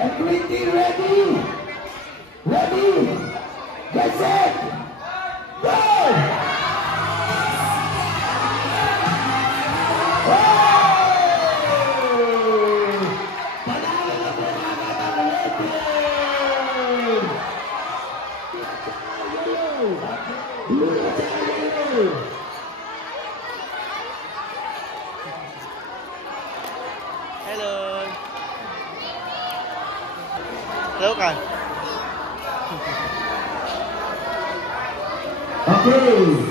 And green team ready. Ready. Get set. Go. Hello. Hello kan? Okay.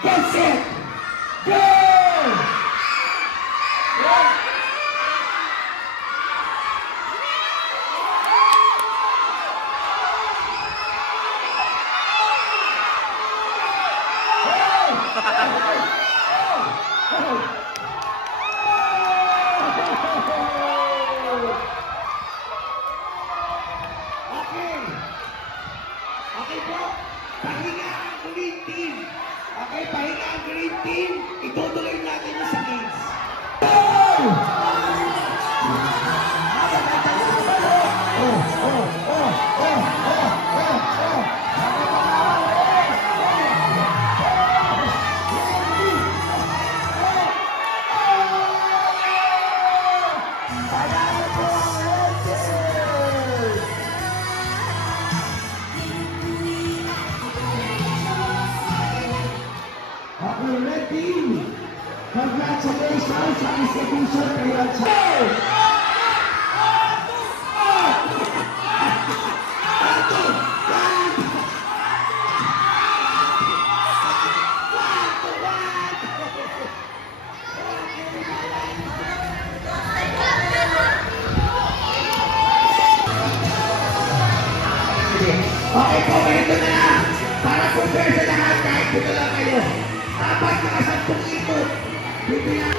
Get set, go! Okay po, pahinga ang green team. Okay, pahinga ang green team. Itutuloy natin yung sa kids. Ready? Congratulations sa institution kayo at sa... Okay po, ganito na lang. Para po fair sa lahat, kahit dito lang kayo. Dapat nakasampung ikot. Dito yan.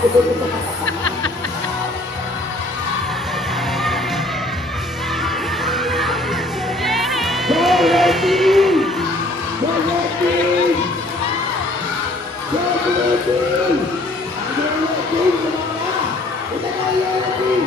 Go red team! Go red team! Go red team! Go red team! Ito na red team!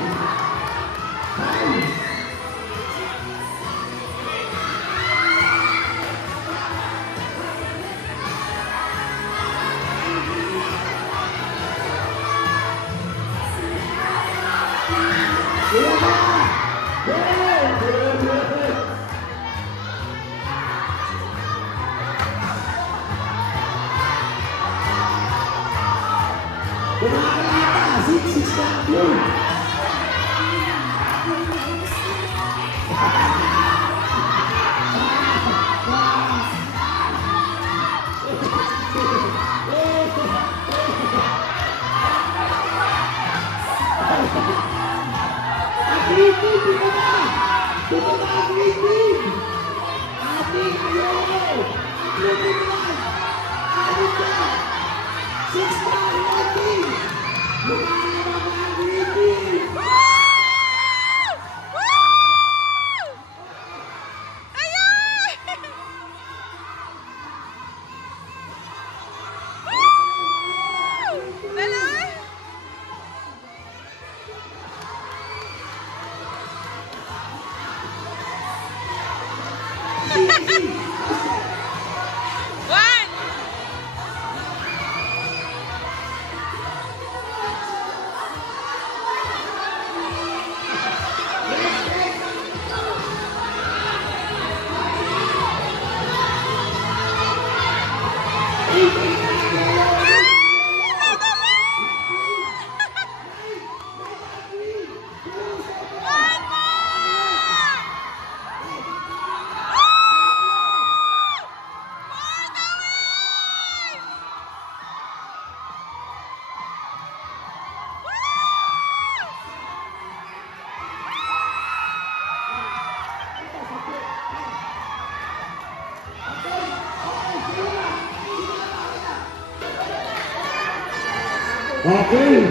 Okay.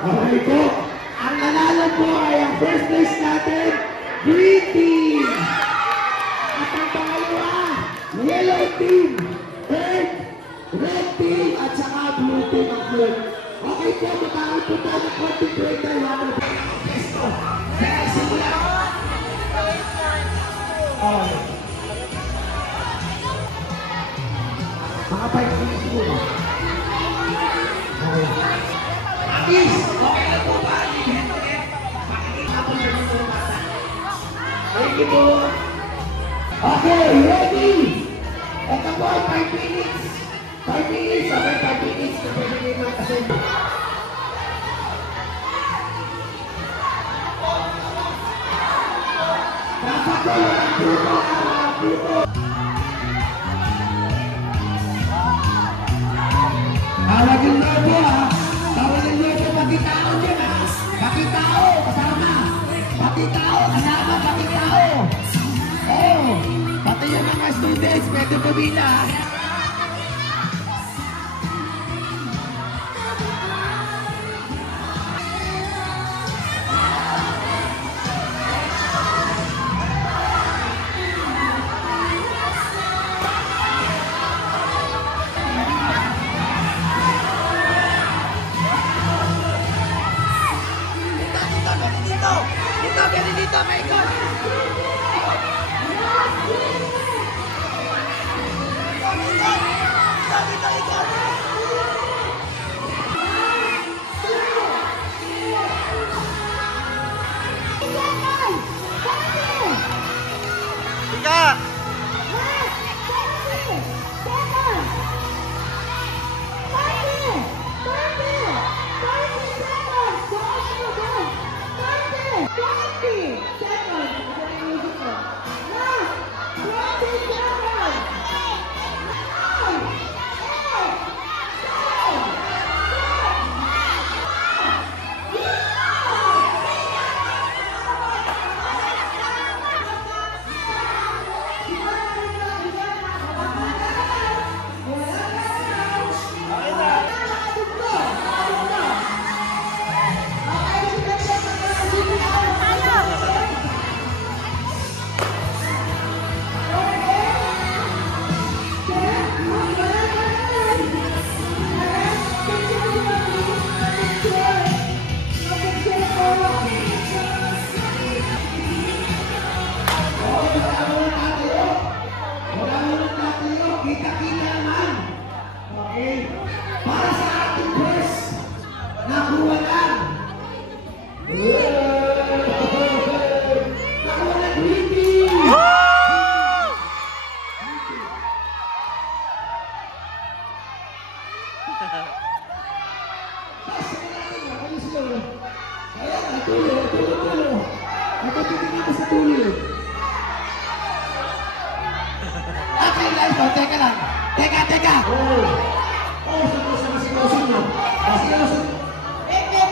Okay po. Ang nanalo po ay ang first place natin, Green Team. At ang pangalawa, Yellow Team. Third, Red Team. At saka Blue Team ang float. Okay po, matawag po tayo ng konting break tayo. Habang po ang pesto. Kaya simula. Mga 5 minutes po. Is, okay na po ba? Thank you po. Okay, ready? Ito po ay 5 minutes. 5 minutes, okay, 5 minutes. Kapag hindi naman kasi. Dapat ko lang puto. Tawag yung lobo ha. Tawag yung lobo pati tao dyan ha. Pati tao kasama. Pati tao kasama. Pati tao. Oh, pati yung mga students pwede pumila ha. Dito, my God! Taas na natin mo. Ayos mo. Ayan na. Tulo. Nagpapitingin mo sa tulo. Okay, guys. Teka lang. Teka. Oh, seryoso mo. Seryoso mo.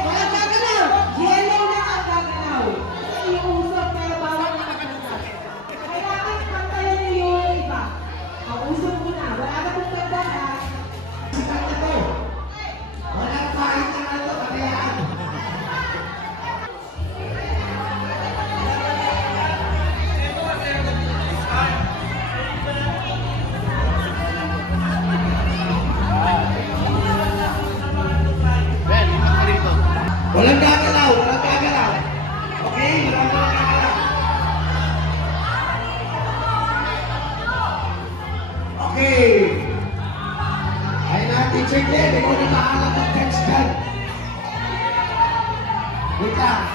Walang gagalaw! Yellow na ang gagalaw! Kasi iusap kaya bawal na magkakasal. Kailangan pantayan niyo yung iba. Ang usap mo na, wala na kong ganda ha. Sikat na to. Walang kahit na ito. Katayaan. Walang gagalaw. Okay? Walang gagalaw. Okay. Ay natin, check din. Ikaw na bahala ng text dyan. Wait lang.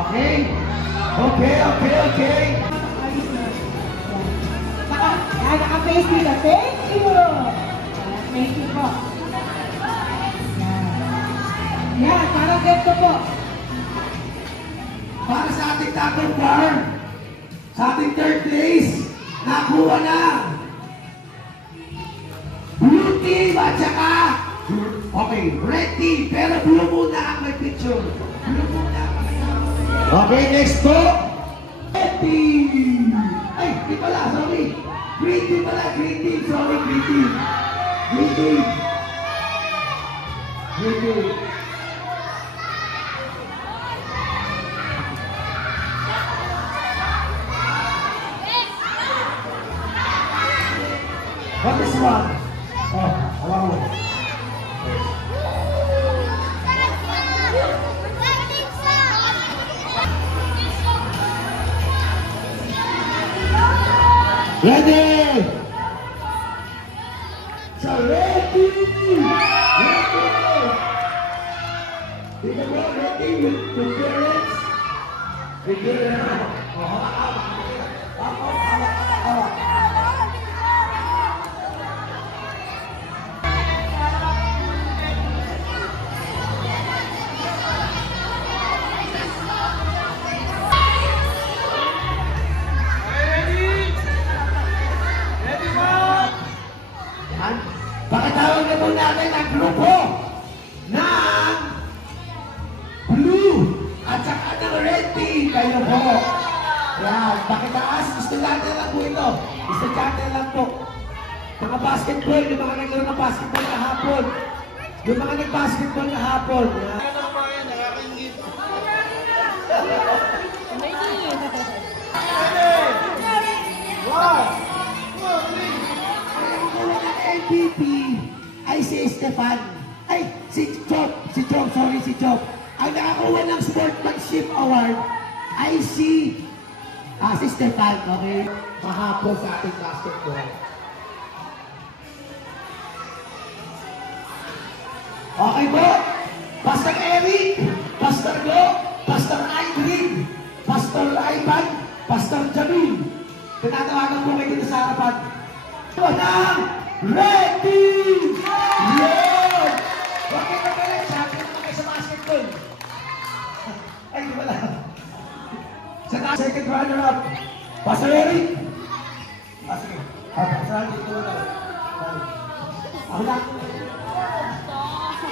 Okay? Okay. Naka-face dito. Thank you! Thank you po. Yan, parang ganito po. Para sa ating tapong bar, sa ating third place, nakuha na blue team at saka red team. Pero blue muna ang may picture. Okay, next po. Red team. Ay, di pala, sorry. Green team pala, green team. Sorry, green team. Green team. What is one? Oh, wow. Ready? So ready? Ready with parents? With parents? Pakitawag na po natin ang grupo ng blue at saka ng red team. Kayo po. Yan, pakitaas. Gusto natin lang po ito. Gusto natin lang po. Mga basketball, yung mga naglaro ng basketball kahapon. Yung mga nag-basketball kahapon. MVP ay si Stefan. Ay, si Job. Ang nakakuha ng Sportsmanship Award ay si Stefan. Okay? Mahapon sa ating basketball. Okay po? Pastor Eric, Pastor Go, Pastor Idrin, Pastor Ivan, Pastor Jamil. Tinatawagan po kayo dito sa harapan. Ready! Yun! Huwag kayo magalit. Sabi naman kayo sa basketball. Ay, di wala. Sa second runner-up, Pastor Eric. Pastor Eric, ito na. Ako na.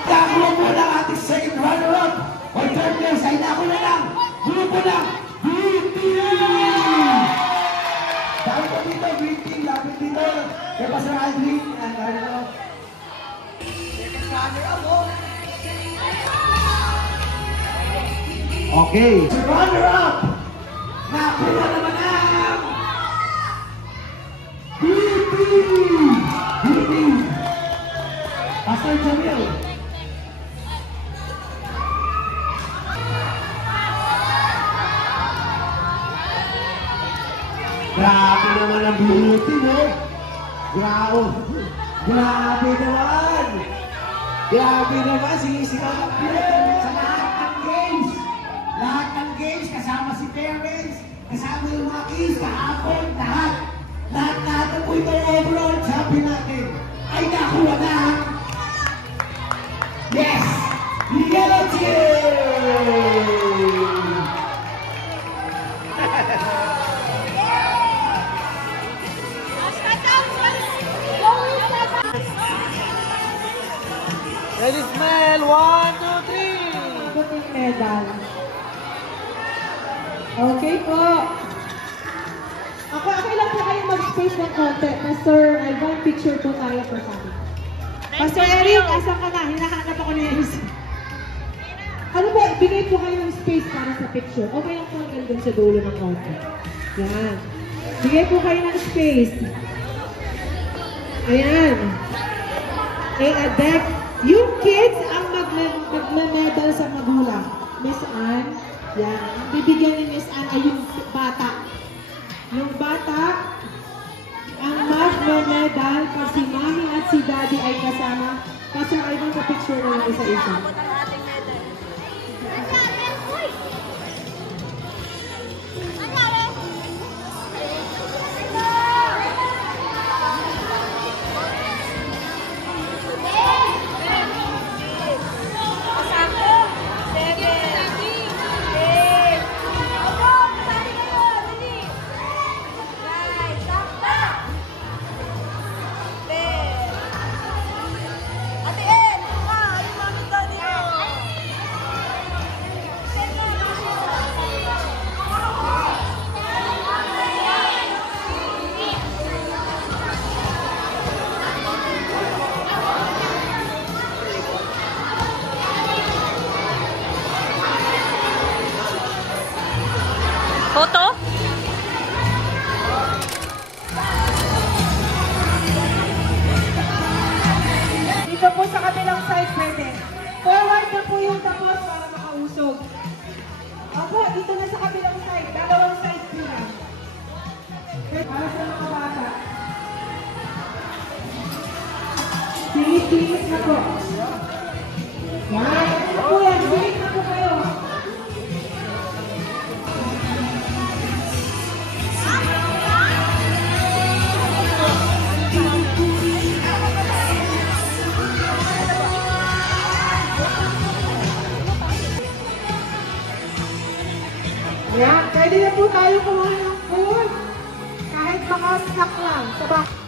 Nakuha mo lang ating second runner-up. O third place, ay nakuha na lang. Grupo lang. Green Team! Dahil po dito, Green Team. Lapit dito. Kaya pa sa Aldrin, okay. So runner-up! Nakuha naman ang Beauty! Pastor Jamil. Grabe naman ang Beauty, no? Grabe naman, sinisigaw ng Beauty sa lahat ng games, kasama si parents, kasama yung mga kids, kahapon, lahat na po ito overall champion. kampi natin ay nakuha ng yes! Yellow Team! Ready, smell. 1, 2, 3. Puting medal. Okay po. Okay lang po kayo mag-space ng konti. Pastor Ivan, picture po tayo po sa akin. Pastor Eric, asan ka na? Hinahanap ako ni Eric. Ano po, bigay po kayo ng space para sa picture. Okay lang po hanggang dun sa dulo ng konti. Yan. Bigay po kayo ng space. Ayan. Adept. Yung kids ang magme-medal sa magulang. Miss Anne, yan. Ang bibigyan ni Miss Anne ay yung bata. Yung bata, ang magme-medal pag si Mami at si Daddy ay kasama. Pastor Ivan, pa-picture na lang isa-isa. Photo? Dito po sa kabilang side pwede. Forward na po yung tapos para makausog. Opo, dito na sa kabilang side. Dalawang side po na. Para sa mga bata. Pilit-pilit na po. Yan. Po yan. Pilit na po kayo. Yan, pwede na po tayo kumuha ng food. Kahit mga snack lang. Sabah.